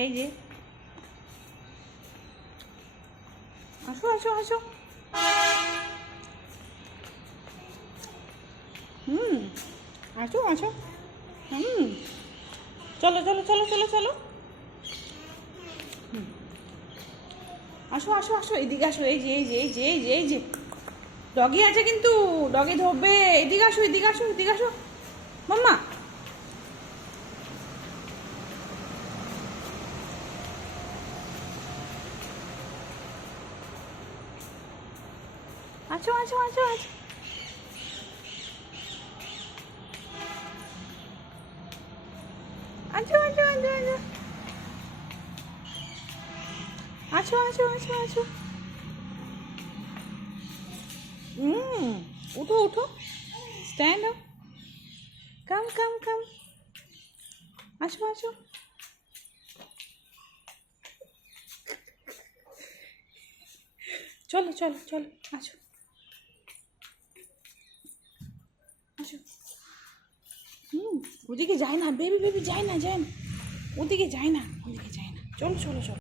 এই যে আসো আসো আসো। আসো আসো। চলো চলো চলো চলো চলো। আসো আসো আসো, এদিকে আসো। এই যে এই যে এই যে এই যে এই যে ডগি আছে কিন্তু, ডগি ধরবে। এদিকে আসো এদিকে আসো এদিকে আসো মাম্মা। আছো আছো আছো আছো। আছো আছো আছো আছো আছো আছো আছো আছো। উঠো উঠো, স্ট্যান্ড আপ, কাম কাম কাম। আসো আসো। চলো চলো চলো আসো আসো। ওদিকে যায় না বেবি, বেবি যায় না যায় না, ওদিকে যায় না ওদিকে যায় না। চলো চলো চলো।